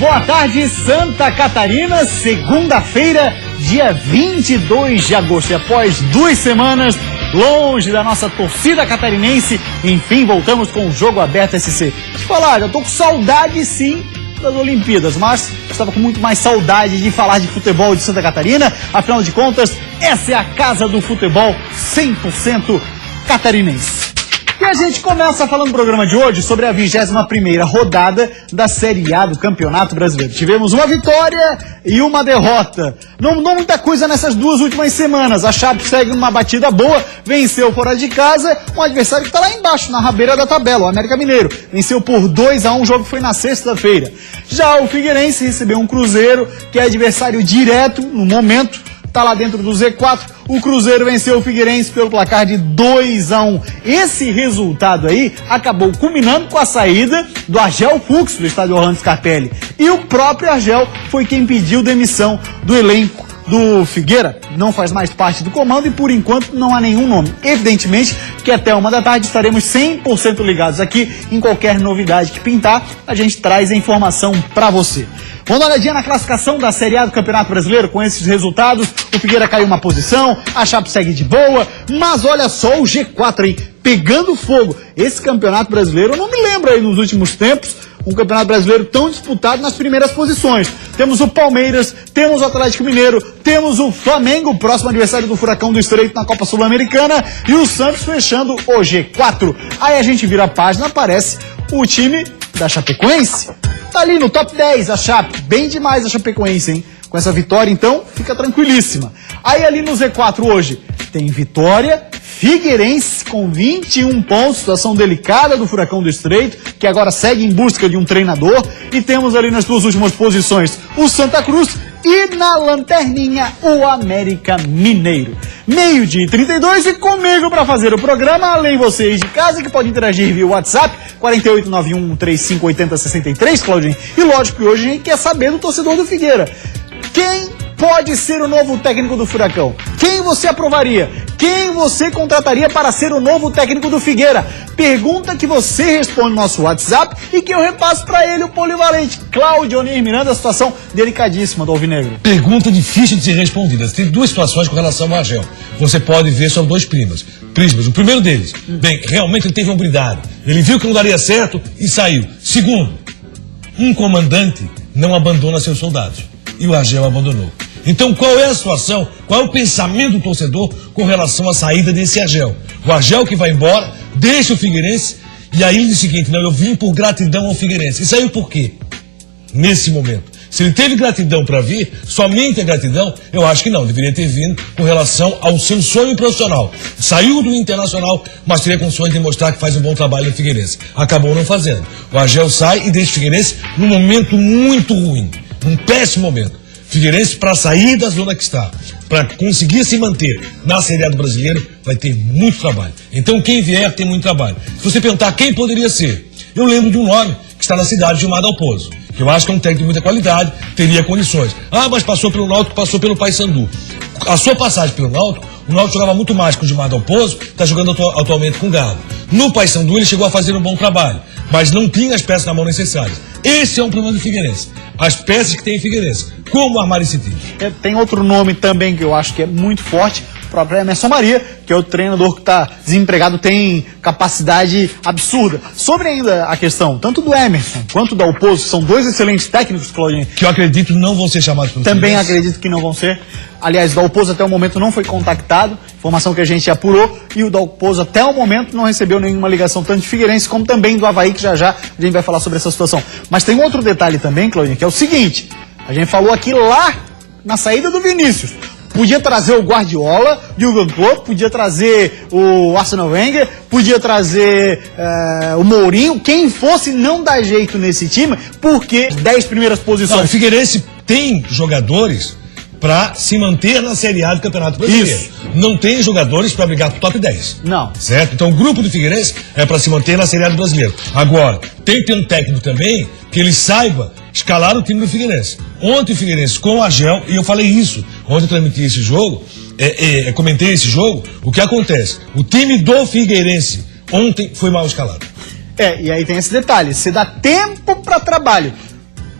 boa tarde, Santa Catarina, segunda-feira, dia 22 de agosto. E após 2 semanas longe da nossa torcida catarinense, enfim, voltamos com o Jogo Aberto SC. Deixa eu falar, eu tô com saudade sim das Olimpíadas, mas estava com muito mais saudade de falar de futebol de Santa Catarina. Afinal de contas, essa é a casa do futebol 100% catarinense. E a gente começa falando no programa de hoje sobre a 21ª rodada da Série A do Campeonato Brasileiro. Tivemos uma vitória e uma derrota. Não muita coisa nessas 2 últimas semanas. A Chape segue numa batida boa, venceu fora de casa um adversário que está lá embaixo, na rabeira da tabela, o América Mineiro. Venceu por 2-1, o jogo foi na sexta-feira. Já o Figueirense recebeu um Cruzeiro, que é adversário direto no momento. Está lá dentro do Z4, o Cruzeiro venceu o Figueirense pelo placar de 2-1. Esse resultado aí acabou culminando com a saída do Argel Fux do estádio Orlando Scarpelli. E o próprio Argel foi quem pediu demissão do elenco do Figueira. Não faz mais parte do comando e por enquanto não há nenhum nome. Evidentemente que até 1 da tarde estaremos 100% ligados aqui. Em qualquer novidade que pintar, a gente traz a informação para você. Vamos dar uma olhadinha na classificação da Série A do Campeonato Brasileiro. Com esses resultados, o Figueira caiu uma posição, a Chape segue de boa, mas olha só o G4 aí, pegando fogo. Esse Campeonato Brasileiro, eu não me lembro aí nos últimos tempos, um Campeonato Brasileiro tão disputado nas primeiras posições. Temos o Palmeiras, temos o Atlético Mineiro, temos o Flamengo, próximo adversário do Furacão do Estreito na Copa Sul-Americana, e o Santos fechando o G4. Aí a gente vira a página, aparece o time da Chapecoense. Tá ali no top 10 a Chape, bem demais a Chapecoense, hein? Com essa vitória, então, fica tranquilíssima. Aí ali no Z4 hoje, tem Vitória, Figueirense com 21 pontos, situação delicada do Furacão do Estreito, que agora segue em busca de um treinador. E temos ali nas 2 últimas posições o Santa Cruz e na lanterninha o América Mineiro. 12h32 e comigo para fazer o programa, além vocês de casa que podem interagir via WhatsApp 4891358063, Claudinho. E lógico que hoje a gente quer saber do torcedor do Figueira. Quem pode ser o novo técnico do Furacão? Quem você aprovaria? Quem você contrataria para ser o novo técnico do Figueira? Pergunta que você responde no nosso WhatsApp e que eu repasso para ele, o polivalente Cláudio Onir Miranda, a situação delicadíssima do Alvinegro. Pergunta difícil de ser respondida. Tem 2 situações com relação ao Argel. Você pode ver, são 2 prismas. O primeiro deles, bem, realmente ele teve hombridade. Ele viu que não daria certo e saiu. Segundo, um comandante não abandona seus soldados. E o Argel abandonou. Então, qual é a situação, qual é o pensamento do torcedor com relação à saída desse Argel? O Argel que vai embora, deixa o Figueirense, e aí ele diz o seguinte: não, eu vim por gratidão ao Figueirense. E saiu por quê? Nesse momento. Se ele teve gratidão para vir, somente a gratidão, eu acho que não, deveria ter vindo com relação ao seu sonho profissional. Saiu do Internacional, mas teria condições de mostrar que faz um bom trabalho no Figueirense. Acabou não fazendo. O Argel sai e deixa o Figueirense num momento muito ruim, num péssimo momento. Figueirense, para sair da zona que está, para conseguir se manter na Série A do Brasileiro, vai ter muito trabalho. Então quem vier tem muito trabalho. Se você perguntar quem poderia ser, eu lembro de um nome que está na cidade, Gilmar Dalpozo, que eu acho que é um técnico de muita qualidade, teria condições. Ah, mas passou pelo Náutico, passou pelo Paysandu. A sua passagem pelo Náutico, o Náutico jogava muito mais com o Gilmar Dalpozo, está jogando atualmente com o Galo. No Paysandu ele chegou a fazer um bom trabalho, mas não tinha as peças na mão necessárias. Esse é um problema do Figueirense. As peças que tem em Figueirense. Como armar esse time? Tem outro nome também que eu acho que é muito forte, o próprio Emerson Maria, que é o treinador que está desempregado, tem capacidade absurda. Sobre ainda a questão, tanto do Emerson quanto do Dalpozo, são 2 excelentes técnicos, Claudinho. Que eu acredito não vão ser chamados pelo Também Figueirense. acredito que não vão ser. Aliás, o Dalpozo até o momento não foi contactado, informação que a gente apurou, e o Dalpozo até o momento não recebeu nenhuma ligação, tanto de Figueirense como também do Avaí, que já a gente vai falar sobre essa situação. Mas tem outro detalhe também, Claudinho, que é o seguinte: a gente falou aqui lá na saída do Vinícius. Podia trazer o Guardiola, Jürgen Klopp, podia trazer o Arsene Wenger, podia trazer o Mourinho, quem fosse não dá jeito nesse time, porque 10 primeiras posições. Não, o Figueirense tem jogadores para se manter na Série A do Campeonato Brasileiro. Isso. Não tem jogadores para brigar pro top 10. Não. Certo? Então o grupo do Figueirense é para se manter na Série A do Brasileiro. Agora, tem que ter um técnico também que ele saiba escalar o time do Figueirense. Ontem o Figueirense com o Argel, e eu falei isso, ontem eu transmiti esse jogo, comentei esse jogo, o que acontece? O time do Figueirense ontem foi mal escalado. E aí tem esse detalhe, você dá tempo para trabalho.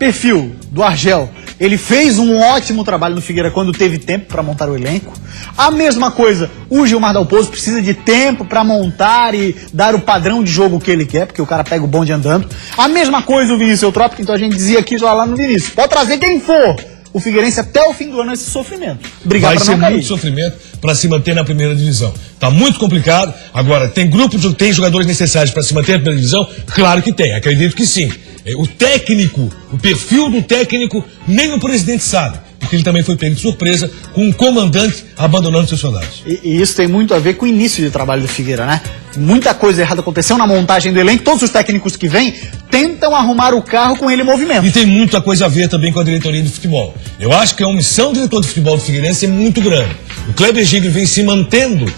Perfil do Argel. Ele fez um ótimo trabalho no Figueira quando teve tempo para montar o elenco. A mesma coisa, o Gilmar Dalpozo precisa de tempo para montar e dar o padrão de jogo que ele quer, porque o cara pega o bonde andando. A mesma coisa o Vinícius Eutrópico, então a gente dizia aqui já lá no Vinícius. Pode trazer quem for. O Figueirense até o fim do ano esse sofrimento. Brigar vai pra não cair. ser muito sofrimento para se manter na primeira divisão. Tá muito complicado. Agora, tem tem jogadores necessários para se manter na primeira divisão? Claro que tem, acredito que sim. O técnico, o perfil do técnico, nem o presidente sabe. Porque ele também foi pego de surpresa com um comandante abandonando seus soldados. E isso tem muito a ver com o início de trabalho do Figueira, né? Muita coisa errada aconteceu na montagem do elenco. Todos os técnicos que vêm tentam arrumar o carro com ele em movimento. E tem muita coisa a ver também com a diretoria de futebol. Eu acho que a omissão do diretor de futebol do Figueirense é muito grande. O Kleber Gigli vem se mantendo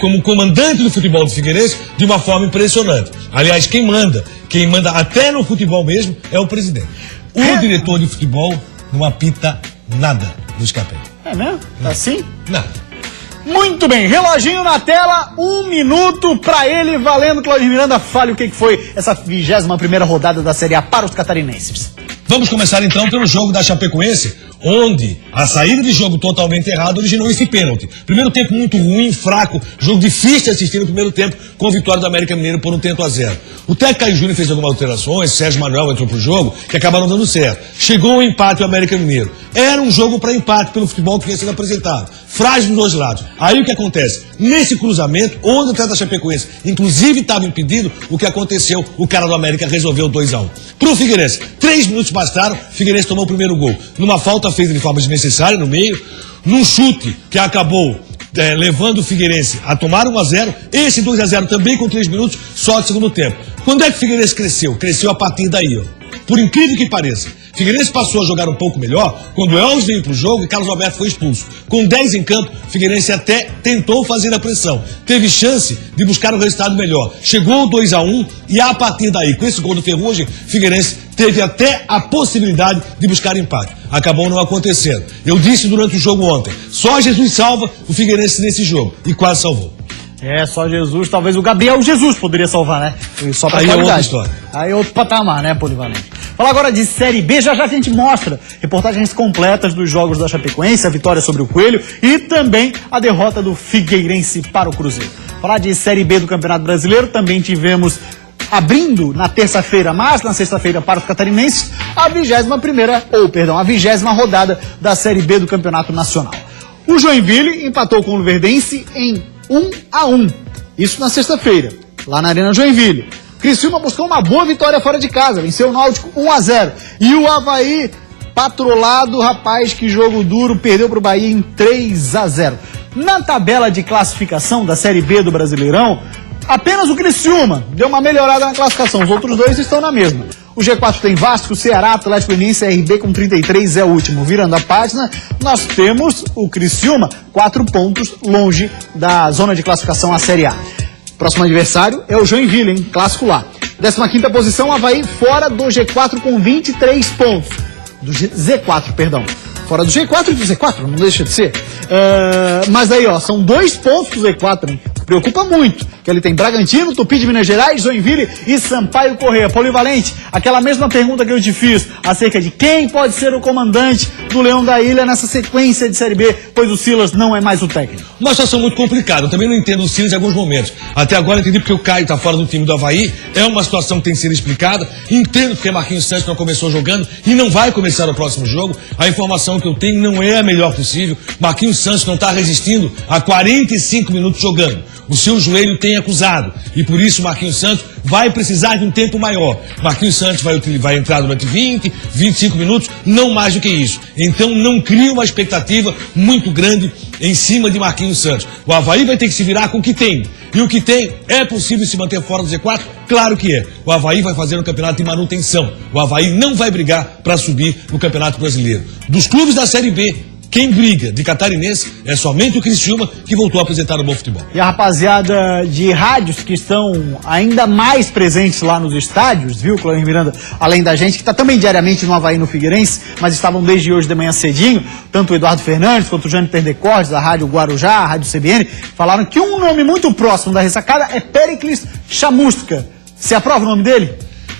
como comandante do futebol do Figueirense de uma forma impressionante. Aliás, quem manda até no futebol mesmo é o presidente. O diretor de futebol não apita nada no escapeiro. É mesmo? Tá assim? Nada. Muito bem, reloginho na tela, 1 minuto pra ele, valendo. Claudio Miranda, fale o que foi essa 21ª rodada da Série A para os catarinenses. Vamos começar então pelo jogo da Chapecoense, onde a saída de jogo totalmente errada originou esse pênalti. Primeiro tempo muito ruim, fraco, jogo difícil de assistir no primeiro tempo, com a vitória do América Mineiro por 1-0. O técnico Caio Júnior fez algumas alterações, Sérgio Manuel entrou pro jogo, que acabaram dando certo. Chegou o empate o América Mineiro. Era um jogo para empate pelo futebol que vinha sendo apresentado. Frágil dos dois lados. Aí o que acontece? Nesse cruzamento, onde o atleta da Chapecoense, inclusive estava impedido, o que aconteceu? O cara do América resolveu 2-1. Pro Figueirense, 3 minutos bastaram, o Figueirense tomou o primeiro gol. Numa falta feita de forma desnecessária no meio, num chute que acabou levando o Figueirense a tomar 1-0, esse 2-0 também com 3 minutos, só de segundo tempo. Quando é que o Figueirense cresceu? Cresceu a partir daí, ó. Por incrível que pareça. Figueirense passou a jogar um pouco melhor quando o Elvis veio pro jogo e Carlos Alberto foi expulso. Com 10 em campo, Figueirense até tentou fazer a pressão. Teve chance de buscar um resultado melhor. Chegou o 2-1 e a partir daí, com esse gol do Ferrugem, Figueirense teve até a possibilidade de buscar empate. Acabou não acontecendo. Eu disse durante o jogo ontem, só Jesus salva o Figueirense nesse jogo. E quase salvou. Só Jesus, talvez o Gabriel Jesus poderia salvar, né? Só pra aí qualidade. É outra história. Aí é outro patamar, né, Polivalente? Fala agora de Série B, já a gente mostra reportagens completas dos jogos da Chapecoense, a vitória sobre o Coelho e também a derrota do Figueirense para o Cruzeiro. Falar de Série B do Campeonato Brasileiro, também tivemos abrindo na terça-feira, mas na sexta-feira para os catarinenses, a 20ª rodada da Série B do Campeonato Nacional. O Joinville empatou com o Luverdense em 1-1. Isso na sexta-feira, lá na Arena Joinville. Criciúma buscou uma boa vitória fora de casa, venceu o Náutico 1-0. E o Avaí, patrolado, rapaz, que jogo duro, perdeu para o Bahia em 3-0. Na tabela de classificação da Série B do Brasileirão, apenas o Criciúma deu uma melhorada na classificação, os outros dois estão na mesma. O G4 tem Vasco, Ceará, Atlético Goianiense e RB com 33, é o último. Virando a página, nós temos o Criciúma 4 pontos longe da zona de classificação à Série A. Próximo adversário é o Joinville, hein? Clássico lá. 15ª posição, Avaí fora do G4 com 23 pontos. Do Z4, perdão. Fora do G4 e do Z4, não deixa de ser. Mas aí, ó, são 2 pontos do Z4, hein? Preocupa muito, que ele tem Bragantino, Tupi de Minas Gerais, Joinville e Sampaio Corrêa. Polivalente, aquela mesma pergunta que eu te fiz acerca de quem pode ser o comandante do Leão da Ilha nessa sequência de Série B, pois o Silas não é mais o técnico. Uma situação muito complicada, eu também não entendo o Silas em alguns momentos. Até agora entendi porque o Caio está fora do time do Avaí, é uma situação que tem que ser explicada. Entendo porque Marquinhos Santos não começou jogando e não vai começar o próximo jogo. A informação que eu tenho não é a melhor possível. Marquinhos Santos não está resistindo a 45 minutos jogando. O seu joelho tem acusado e por isso Marquinhos Santos vai precisar de um tempo maior. Marquinhos Santos vai entrar durante 20, 25 minutos, não mais do que isso. Então não cria uma expectativa muito grande em cima de Marquinhos Santos. O Avaí vai ter que se virar com o que tem. E o que tem, é possível se manter fora do Z4? Claro que é. O Avaí vai fazer um campeonato de manutenção. O Avaí não vai brigar para subir no Campeonato Brasileiro. Dos clubes da Série B, quem briga de catarinense é somente o Criciúma, que voltou a apresentar um bom futebol. E a rapaziada de rádios que estão ainda mais presentes lá nos estádios, viu, Cláudio Miranda? Além da gente, que está também diariamente no Avaí no Figueirense, mas estavam desde hoje de manhã cedinho, tanto o Eduardo Fernandes quanto o Jânio Terdecortes, da Rádio Guarujá, a Rádio CBN, falaram que um nome muito próximo da ressacada é Péricles Chamusca. Você aprova o nome dele?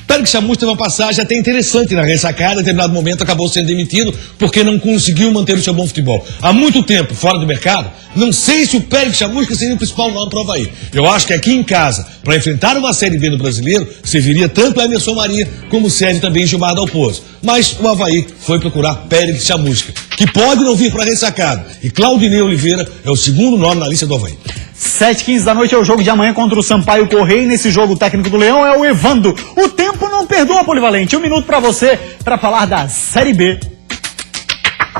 Pérez Chamusca teve uma passagem até interessante na ressacada, em determinado momento acabou sendo demitido porque não conseguiu manter o seu bom futebol. Há muito tempo, fora do mercado, não sei se o Pérez Chamusca seria o principal nome para o Avaí. Eu acho que aqui em casa, para enfrentar uma Série B do Brasileiro, serviria tanto Emerson Maria como serve também Gilmar Dalpozo. Mas o Avaí foi procurar Pérez Chamusca, que pode não vir para a ressacada. E Claudinei Oliveira é o segundo nome na lista do Avaí. 7h15 da noite é o jogo de amanhã contra o Sampaio Correia. E nesse jogo o técnico do Leão é o Evando. O tempo não perdoa, Polivalente. 1 minuto para você para falar da Série B.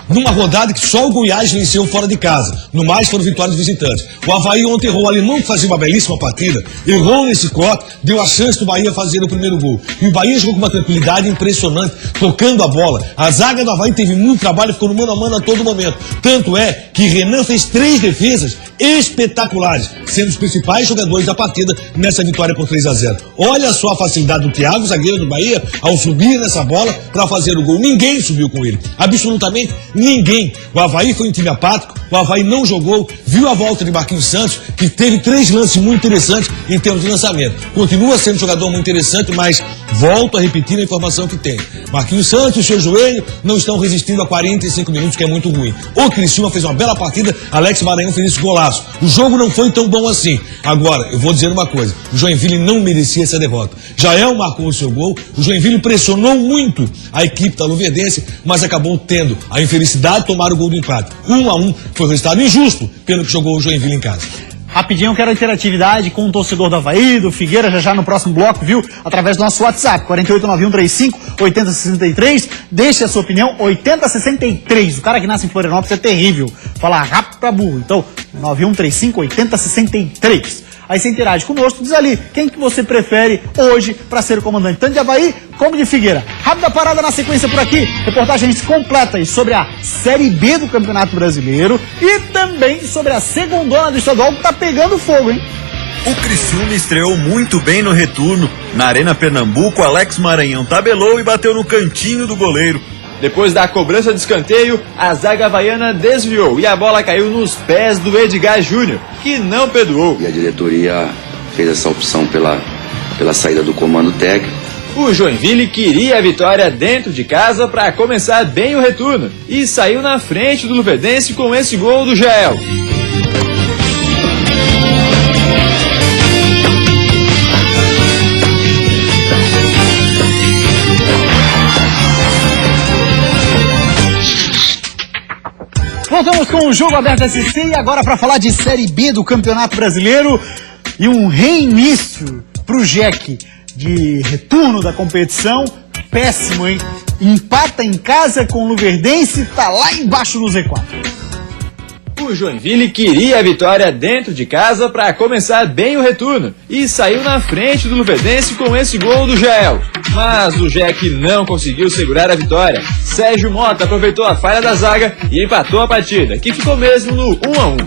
Numa rodada que só o Goiás venceu fora de casa. No mais foram vitórias visitantes. O Avaí ontem errou. O Alemão, que fazia uma belíssima partida, errou nesse corte, deu a chance do Bahia fazer o primeiro gol. E o Bahia jogou com uma tranquilidade impressionante, tocando a bola. A zaga do Avaí teve muito trabalho, ficou no mano a mano a todo momento. Tanto é que Renan fez 3 defesas espetaculares, sendo os principais jogadores da partida nessa vitória por 3-0. Olha só a facilidade do Thiago, zagueiro do Bahia, ao subir nessa bola para fazer o gol. Ninguém subiu com ele. Absolutamente ninguém. O Avaí foi um time apático, o Avaí não jogou, viu a volta de Marquinhos Santos, que teve 3 lances muito interessantes em termos de lançamento. Continua sendo um jogador muito interessante, mas volto a repetir a informação que tem. Marquinhos Santos e o seu joelho não estão resistindo a 45 minutos, que é muito ruim. O Criciúma fez uma bela partida, Alex Maranhão fez esse golaço. O jogo não foi tão bom assim. Agora, eu vou dizer uma coisa, o Joinville não merecia essa derrota. Jael marcou o seu gol, o Joinville pressionou muito a equipe da Luverdense, mas acabou tendo a infelicidade de tomar o gol do empate. 1-1 foi um resultado injusto pelo que jogou o Joinville em casa. Rapidinho, eu quero interatividade com o torcedor do Avaí, do Figueira, já no próximo bloco, viu? Através do nosso WhatsApp, 489135-8063. Deixe a sua opinião, 8063. O cara que nasce em Florianópolis é terrível. Fala rápido pra burro. Então, 9135-8063. Aí você interage conosco, diz ali quem que você prefere hoje para ser o comandante, tanto de Avaí como de Figueira. Rápida parada na sequência por aqui, reportagem completa sobre a Série B do Campeonato Brasileiro e também sobre a segundona do estadual que tá pegando fogo, hein? O Criciúma estreou muito bem no retorno. Na Arena Pernambuco, Alex Maranhão tabelou e bateu no cantinho do goleiro. Depois da cobrança de escanteio, a zaga havaiana desviou e a bola caiu nos pés do Edgar Júnior, que não perdoou. E a diretoria fez essa opção pela saída do comando técnico. O Joinville queria a vitória dentro de casa para começar bem o retorno e saiu na frente do Luverdense com esse gol do Jael. Voltamos com o Jogo Aberto SC e agora para falar de Série B do Campeonato Brasileiro e um reinício pro Jack de retorno da competição. Péssimo, hein? Empata em casa com o Luverdense, tá lá embaixo no Z4. O Joinville queria a vitória dentro de casa para começar bem o retorno e saiu na frente do Luverdense com esse gol do Jael. Mas o Jack não conseguiu segurar a vitória. Sérgio Mota aproveitou a falha da zaga e empatou a partida, que ficou mesmo no 1-1.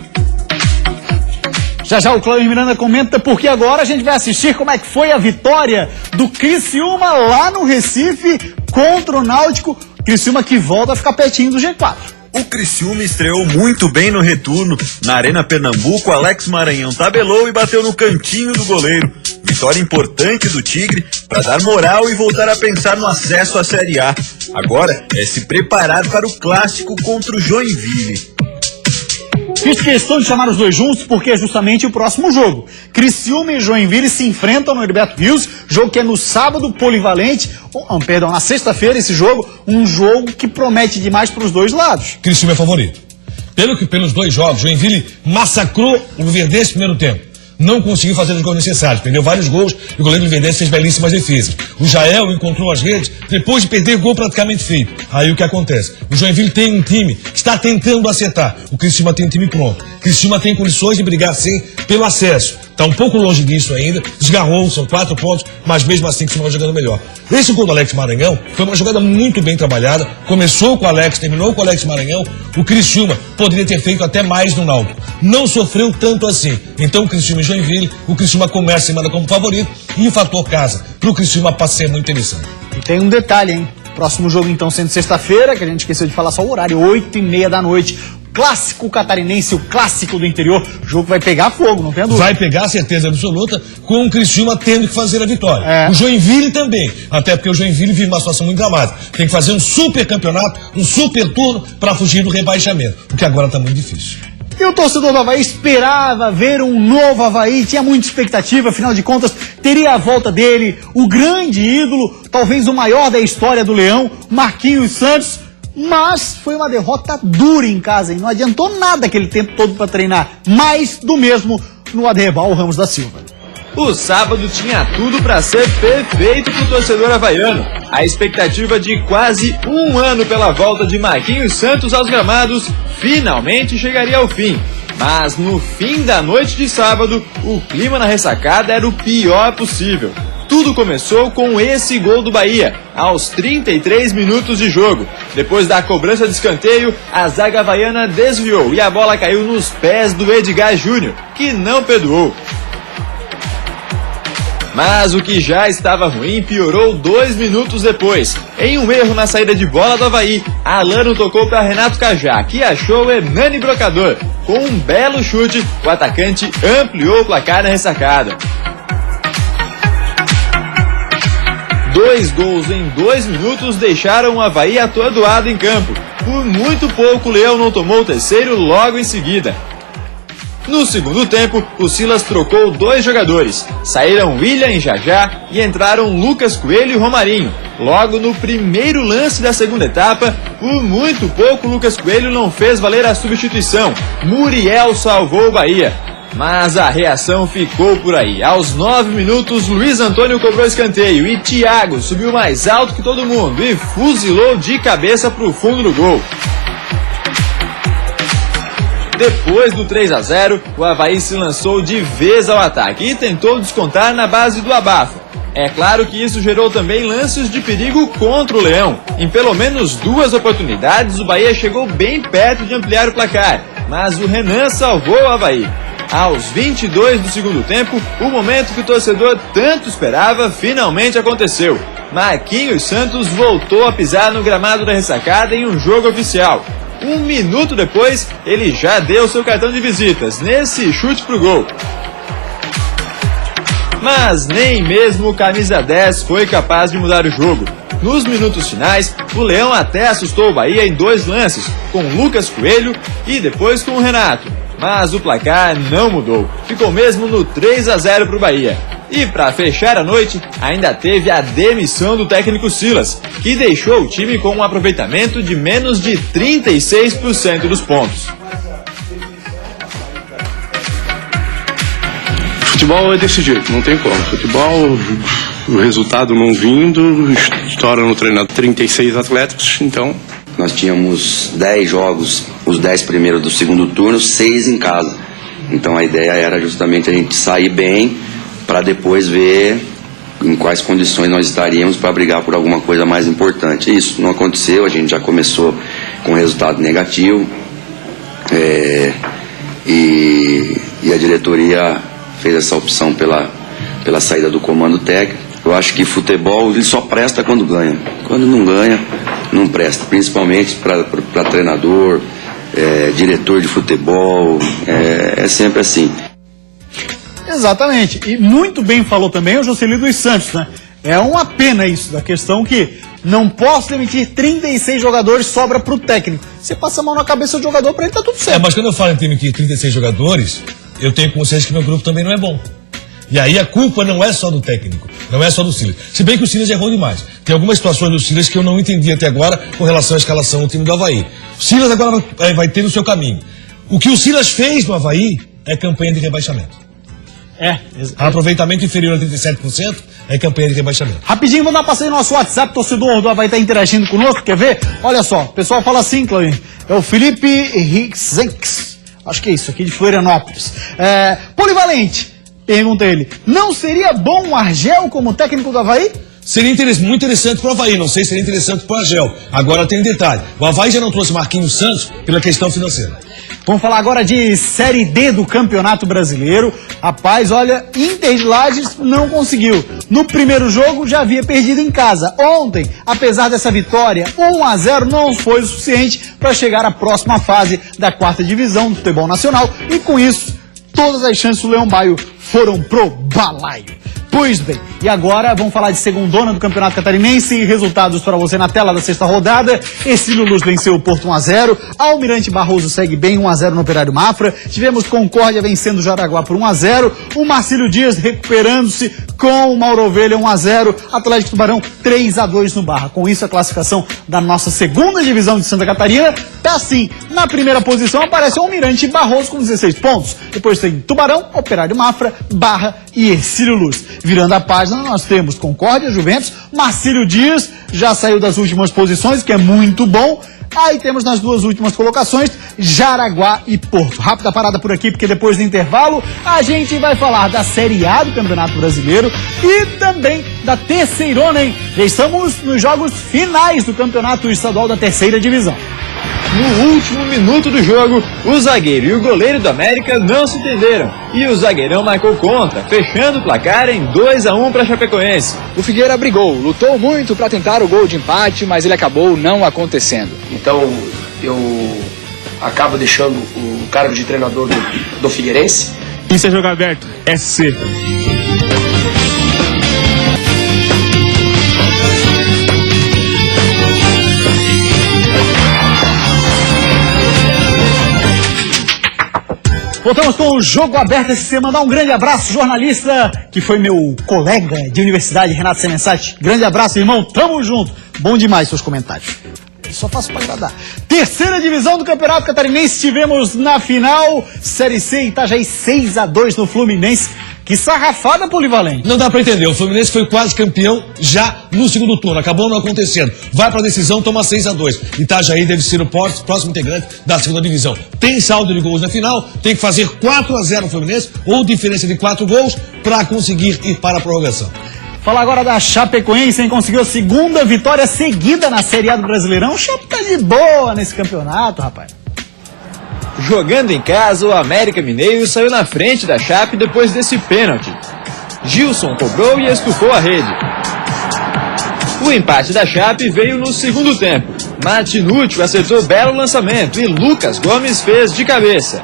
Já o Cláudio Miranda comenta porque agora a gente vai assistir como é que foi a vitória do Criciúma lá no Recife contra o Náutico. Criciúma que volta a ficar pertinho do G4. O Criciúma estreou muito bem no retorno. Na Arena Pernambuco, Alex Maranhão tabelou e bateu no cantinho do goleiro. Vitória importante do Tigre para dar moral e voltar a pensar no acesso à Série A. Agora é se preparar para o clássico contra o Joinville. Fiz questão de chamar os dois juntos porque é justamente o próximo jogo. Criciúma e Joinville se enfrentam no Heriberto Rios, jogo que é no sábado, polivalente, na sexta-feira esse jogo, um jogo que promete demais para os dois lados. Criciúma é favorito. Pelos 2 jogos, Joinville massacrou o Luverdense no primeiro tempo. Não conseguiu fazer os gols necessários, perdeu vários gols e o goleiro do Luverdense fez belíssimas defesas. O Jael encontrou as redes depois de perder gol praticamente feito. Aí o que acontece? O Joinville tem um time que está tentando acertar. O Criciúma tem um time pronto. O Criciúma tem condições de brigar sim pelo acesso. Está um pouco longe disso ainda, desgarrou, são 4 pontos, mas mesmo assim o Criciúma vai jogando melhor. Esse gol do Alex Maranhão foi uma jogada muito bem trabalhada, começou com o Alex, terminou com o Alex Maranhão. O Criciúma poderia ter feito até mais no Náutico. Não sofreu tanto assim. Então o Criciúma e Joinville, o Criciúma começa a semana como favorito e o fator casa para o Criciúma passa a ser muito interessante. E tem um detalhe, hein? Próximo jogo então sendo sexta-feira, que a gente esqueceu de falar só o horário, 8h30 da noite. clássico catarinense, o clássico do interior. O jogo vai pegar fogo, não tem dúvida. Vai pegar, certeza absoluta, com o Criciúma tendo que fazer a vitória. O Joinville também, até porque o Joinville vive uma situação muito dramática. Tem que fazer um super campeonato, um super turno para fugir do rebaixamento, o que agora está muito difícil. E o torcedor do Avaí esperava ver um novo Avaí, tinha muita expectativa, afinal de contas, teria a volta dele, o grande ídolo, talvez o maior da história do Leão, Marquinhos Santos, mas foi uma derrota dura em casa, e não adiantou nada aquele tempo todo para treinar, mais do mesmo no Adherbal Ramos da Silva. O sábado tinha tudo para ser perfeito para o torcedor havaiano. A expectativa de quase um ano pela volta de Marquinhos Santos aos gramados finalmente chegaria ao fim. Mas no fim da noite de sábado, o clima na ressacada era o pior possível. Tudo começou com esse gol do Bahia, aos 33 minutos de jogo. Depois da cobrança de escanteio, a zaga havaiana desviou e a bola caiu nos pés do Edgar Júnior, que não perdoou. Mas o que já estava ruim piorou 2 minutos depois. Em um erro na saída de bola do Avaí, Alano tocou para Renato Cajá, que achou Hernani Brocador. Com um belo chute, o atacante ampliou o placar na ressacada. 2 gols em 2 minutos deixaram o Avaí atordoado em campo. Por muito pouco, o Leão não tomou o terceiro logo em seguida. No segundo tempo, o Silas trocou 2 jogadores. Saíram William e Jajá e entraram Lucas Coelho e Romarinho. Logo no primeiro lance da segunda etapa, por muito pouco Lucas Coelho não fez valer a substituição. Muriel salvou o Bahia. Mas a reação ficou por aí. Aos 9 minutos, Luiz Antônio cobrou escanteio e Thiago subiu mais alto que todo mundo e fuzilou de cabeça para o fundo do gol. Depois do 3-0, o Avaí se lançou de vez ao ataque e tentou descontar na base do abafo. É claro que isso gerou também lances de perigo contra o Leão. Em pelo menos 2 oportunidades, o Bahia chegou bem perto de ampliar o placar, mas o Renan salvou o Avaí. Aos 22 do segundo tempo, o momento que o torcedor tanto esperava finalmente aconteceu. Marquinhos Santos voltou a pisar no gramado da ressacada em um jogo oficial. 1 minuto depois, ele já deu seu cartão de visitas, nesse chute pro gol. Mas nem mesmo o camisa 10 foi capaz de mudar o jogo. Nos minutos finais, o Leão até assustou o Bahia em 2 lances, com Lucas Coelho e depois com o Renato. Mas o placar não mudou, ficou mesmo no 3-0 pro Bahia. E para fechar a noite, ainda teve a demissão do técnico Silas, que deixou o time com um aproveitamento de menos de 36% dos pontos. Futebol é desse jeito, não tem como. Futebol, o resultado não vindo, estoura no treinador 36 atletas, então... Nós tínhamos 10 jogos, os 10 primeiros do segundo turno, 6 em casa. Então a ideia era justamente a gente sair bem, para depois ver em quais condições nós estaríamos para brigar por alguma coisa mais importante. Isso não aconteceu, a gente já começou com resultado negativo e a diretoria fez essa opção pela saída do comando técnico. Eu acho que futebol ele só presta quando ganha. Quando não ganha, não presta, principalmente para treinador, diretor de futebol, é sempre assim. Exatamente, e muito bem falou também o Joseli dos Santos, né? É uma pena isso, da questão que não posso demitir 36 jogadores, sobra pro técnico. Você passa a mão na cabeça do jogador, pra ele tá tudo certo. Mas quando eu falo em demitir 36 jogadores, eu tenho consciência que meu grupo também não é bom. E aí a culpa não é só do técnico, não é só do Silas. Se bem que o Silas errou demais. Tem algumas situações do Silas que eu não entendi até agora com relação à escalação do time do Avaí. O Silas agora vai ter o seu caminho. O que o Silas fez no Avaí é campanha de rebaixamento. Aproveitamento inferior a 37% é campanha de rebaixamento. Rapidinho, vou dar passeio no nosso WhatsApp, torcedor do Avaí tá interagindo conosco, quer ver? Olha só, o pessoal fala assim, Claudio, é o Felipe Rixenx, acho que é isso, aqui de Florianópolis. Polivalente, pergunta ele, não seria bom o Argel como técnico do Avaí? Seria muito interessante para o Avaí, não sei se seria interessante para o Argel. Agora tem um detalhe, o Avaí já não trouxe Marquinhos Santos pela questão financeira. Vamos falar agora de Série D do Campeonato Brasileiro. Rapaz, olha, Inter de Lages não conseguiu. No primeiro jogo já havia perdido em casa. Ontem, apesar dessa vitória, 1-0 não foi o suficiente para chegar à próxima fase da 4ª divisão do futebol nacional. E com isso, todas as chances do Leão Baio foram pro balaio. Pois bem, e agora vamos falar de segundona do Campeonato Catarinense. Resultados para você na tela da 6ª rodada. Ercílio Luz venceu o Porto 1-0. Almirante Barroso segue bem 1-0 no Operário Mafra. Tivemos Concórdia vencendo o Jaraguá por 1-0. O Marcílio Dias recuperando-se com o Mauro Ovelha 1-0. Atlético Tubarão 3-2 no Barra. Com isso, a classificação da nossa 2ª divisão de Santa Catarina tá assim. Na primeira posição aparece o Almirante Barroso com 16 pontos. Depois tem Tubarão, Operário Mafra, Barra e Ercílio Luz. Virando a página, nós temos Concórdia, Juventus, Marcílio Dias, já saiu das últimas posições, que é muito bom. Aí temos nas 2 últimas colocações, Jaraguá e Porto. Rápida parada por aqui, porque depois do intervalo, a gente vai falar da Série A do Campeonato Brasileiro e também da Terceirona, hein? Já estamos nos jogos finais do Campeonato Estadual da 3ª Divisão. No último minuto do jogo, o zagueiro e o goleiro do América não se entenderam. E o zagueirão marcou contra, fechando o placar em 2-1 para Chapecoense. O Figueira brigou, lutou muito para tentar o gol de empate, mas ele acabou não acontecendo. Então eu acabo deixando o cargo de treinador do Figueirense. Isso é jogo aberto, SC. Voltamos com o Jogo Aberto essa semana. Um grande abraço, jornalista, que foi meu colega de universidade, Renato Semensati. Grande abraço, irmão. Tamo junto. Bom demais seus comentários. Só faço para agradar. 3ª divisão do Campeonato Catarinense. Tivemos na final Série C Itajaí 6-2 no Fluminense. Que sarrafada, Polivalente. Não dá pra entender, o Fluminense foi quase campeão já no segundo turno, acabou não acontecendo. Vai pra decisão, toma 6-2. Itajaí deve ser o próximo integrante da 2ª divisão. Tem saldo de gols na final, tem que fazer 4-0 no Fluminense, ou diferença de 4 gols, pra conseguir ir para a prorrogação. Falar agora da Chapecoense, hein? Conseguiu a 2ª vitória seguida na Série A do Brasileirão. O Chape tá de boa nesse campeonato, rapaz. Jogando em casa, o América Mineiro saiu na frente da Chape depois desse pênalti. Gilson cobrou e estufou a rede. O empate da Chape veio no segundo tempo. Martinútil acertou belo lançamento e Lucas Gomes fez de cabeça.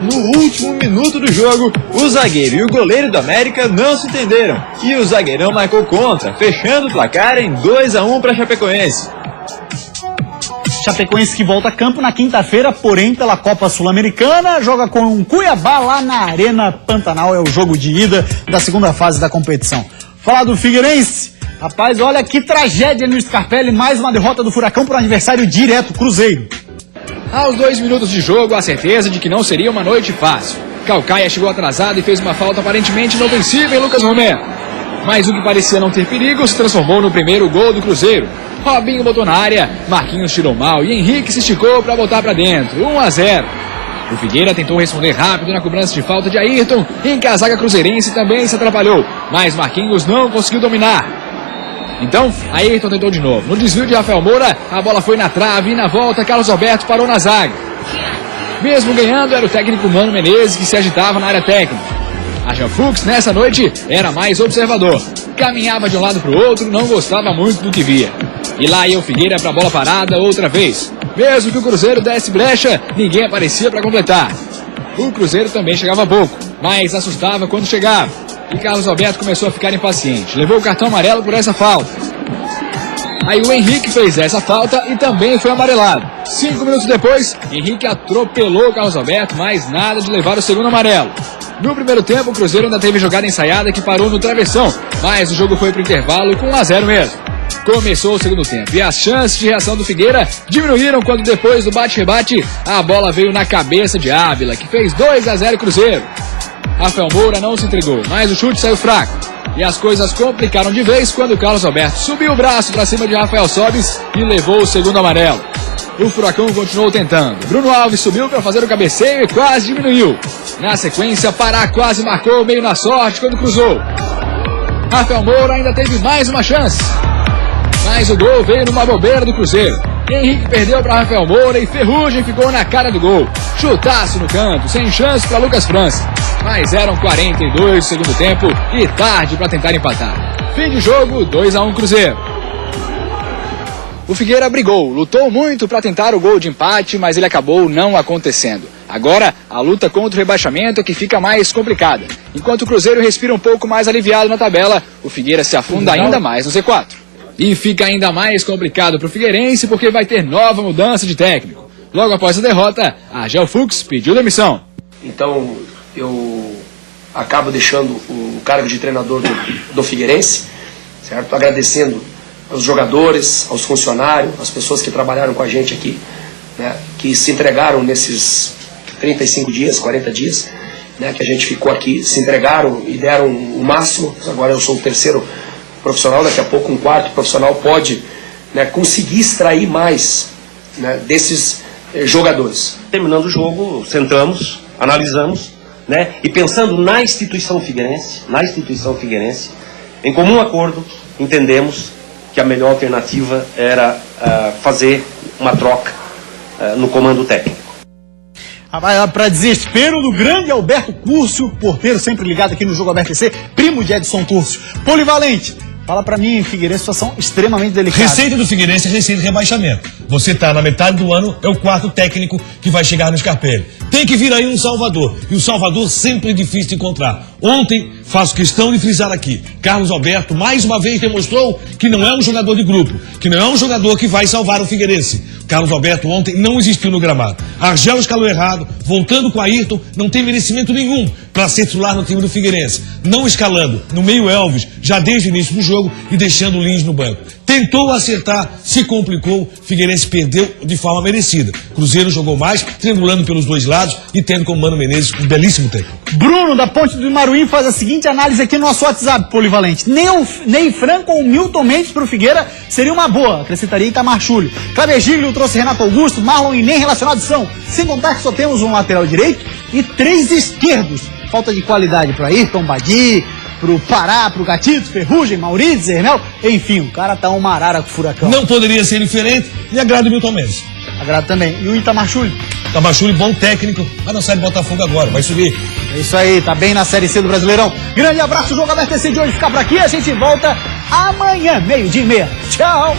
No último minuto do jogo, o zagueiro e o goleiro do América não se entenderam. E o zagueirão marcou contra, fechando o placar em 2-1 para Chapecoense. Chapecoense que volta a campo na quinta-feira, porém pela Copa Sul-Americana, joga com o Cuiabá lá na Arena Pantanal, é o jogo de ida da 2ª fase da competição. Falar do Figueirense, rapaz, olha que tragédia no Scarpelli, mais uma derrota do Furacão por adversário direto, Cruzeiro. Aos 2 minutos de jogo, a certeza de que não seria uma noite fácil. Calcaia chegou atrasado e fez uma falta aparentemente inofensiva em Lucas Romero. Mas o que parecia não ter perigo se transformou no primeiro gol do Cruzeiro. Robinho botou na área, Marquinhos tirou mal e Henrique se esticou para botar para dentro. 1-0. O Figueira tentou responder rápido na cobrança de falta de Ayrton, em que a zaga cruzeirense também se atrapalhou, mas Marquinhos não conseguiu dominar. Então, Ayrton tentou de novo. No desvio de Rafael Moura, a bola foi na trave e na volta Carlos Alberto parou na zaga. Mesmo ganhando, era o técnico Mano Menezes que se agitava na área técnica. Argel Fux, nessa noite, era mais observador. Caminhava de um lado para o outro, não gostava muito do que via. E lá ia o Figueira para a bola parada outra vez. Mesmo que o Cruzeiro desse brecha, ninguém aparecia para completar. O Cruzeiro também chegava pouco, mas assustava quando chegava. E Carlos Alberto começou a ficar impaciente. Levou o cartão amarelo por essa falta. Aí o Henrique fez essa falta e também foi amarelado. 5 minutos depois, Henrique atropelou o Carlos Alberto, mas nada de levar o segundo amarelo. No primeiro tempo, o Cruzeiro ainda teve jogada ensaiada que parou no travessão, mas o jogo foi para o intervalo com 1-0 mesmo. Começou o segundo tempo e as chances de reação do Figueira diminuíram quando depois do bate-rebate, a bola veio na cabeça de Ávila, que fez 2-0 Cruzeiro. Rafael Moura não se entregou, mas o chute saiu fraco. E as coisas complicaram de vez quando o Carlos Alberto subiu o braço para cima de Rafael Sobis e levou o segundo amarelo. O Furacão continuou tentando. Bruno Alves subiu para fazer o cabeceio e quase diminuiu. Na sequência, Pará quase marcou meio na sorte quando cruzou. Rafael Moura ainda teve mais uma chance. Mas o gol veio numa bobeira do Cruzeiro. Henrique perdeu para Rafael Moura e Ferrugem ficou na cara do gol. Chutaço no canto, sem chance para Lucas França. Mas eram 42 do segundo tempo e tarde para tentar empatar. Fim de jogo, 2-1 Cruzeiro. O Figueira brigou, lutou muito para tentar o gol de empate, mas ele acabou não acontecendo. Agora, a luta contra o rebaixamento é que fica mais complicada. Enquanto o Cruzeiro respira um pouco mais aliviado na tabela, o Figueira se afunda ainda mais no Z4. E fica ainda mais complicado para o Figueirense porque vai ter nova mudança de técnico. Logo após a derrota, Argel Fux pediu demissão. Então eu acabo deixando o cargo de treinador do Figueirense, certo? Agradecendo aos jogadores, aos funcionários, às pessoas que trabalharam com a gente aqui, né? Que se entregaram nesses 35 dias, 40 dias, né? Que a gente ficou aqui, se entregaram e deram o máximo. Agora eu sou o terceiro profissional, daqui a pouco um quarto profissional pode, né, conseguir extrair mais, né, desses jogadores. Terminando o jogo, centramos, analisamos, né, e pensando na instituição figueirense, em comum acordo, entendemos que a melhor alternativa era fazer uma troca no comando técnico. Para desespero do grande Alberto Curcio, porteiro sempre ligado aqui no Jogo Aberto TC, primo de Edson Curcio. Polivalente, fala pra mim, Figueirense, situação extremamente delicada. Receita do Figueirense é receita de rebaixamento. Você tá na metade do ano, é o quarto técnico que vai chegar no Scarpelli. Tem que vir aí um Salvador. E o Salvador sempre é difícil de encontrar. Ontem, faço questão de frisar aqui, Carlos Alberto mais uma vez demonstrou que não é um jogador de grupo, que não é um jogador que vai salvar o Figueirense. Carlos Alberto ontem não existiu no gramado. Argel escalou errado, voltando com Ayrton, não tem merecimento nenhum para ser titular no time do Figueirense. Não escalando no meio Elvis, já desde o início do jogo, e deixando o Lins no banco. Tentou acertar, se complicou, Figueirense perdeu de forma merecida. Cruzeiro jogou mais, triangulando pelos dois lados e tendo como Mano Menezes um belíssimo técnico. Bruno, da Ponte do Imaruí, faz a seguinte análise aqui no nosso WhatsApp, Polivalente. Ney Franco ou Milton Mendes para o Figueira seria uma boa, acrescentaria Itamar Schulli. Cleber Giglio trouxe Renato Augusto, Marlon e nem relacionados são. Sem contar que só temos um lateral direito e 3 esquerdos. Falta de qualidade para Ayrton, Badi, pro Pará, pro Gatito, Ferrugem, Maurício, Zernel, enfim, o cara tá uma arara com furacão. Não poderia ser diferente, me agrada o Milton Mendes. Agrada também. E o Itamar Schulli? Itamar Schulli, bom técnico, mas não sai de Botafogo agora, vai subir. É isso aí, tá bem na Série C do Brasileirão. Grande abraço, o Jogo Aberto TC de hoje fica por aqui, a gente volta amanhã, 12:30. Tchau!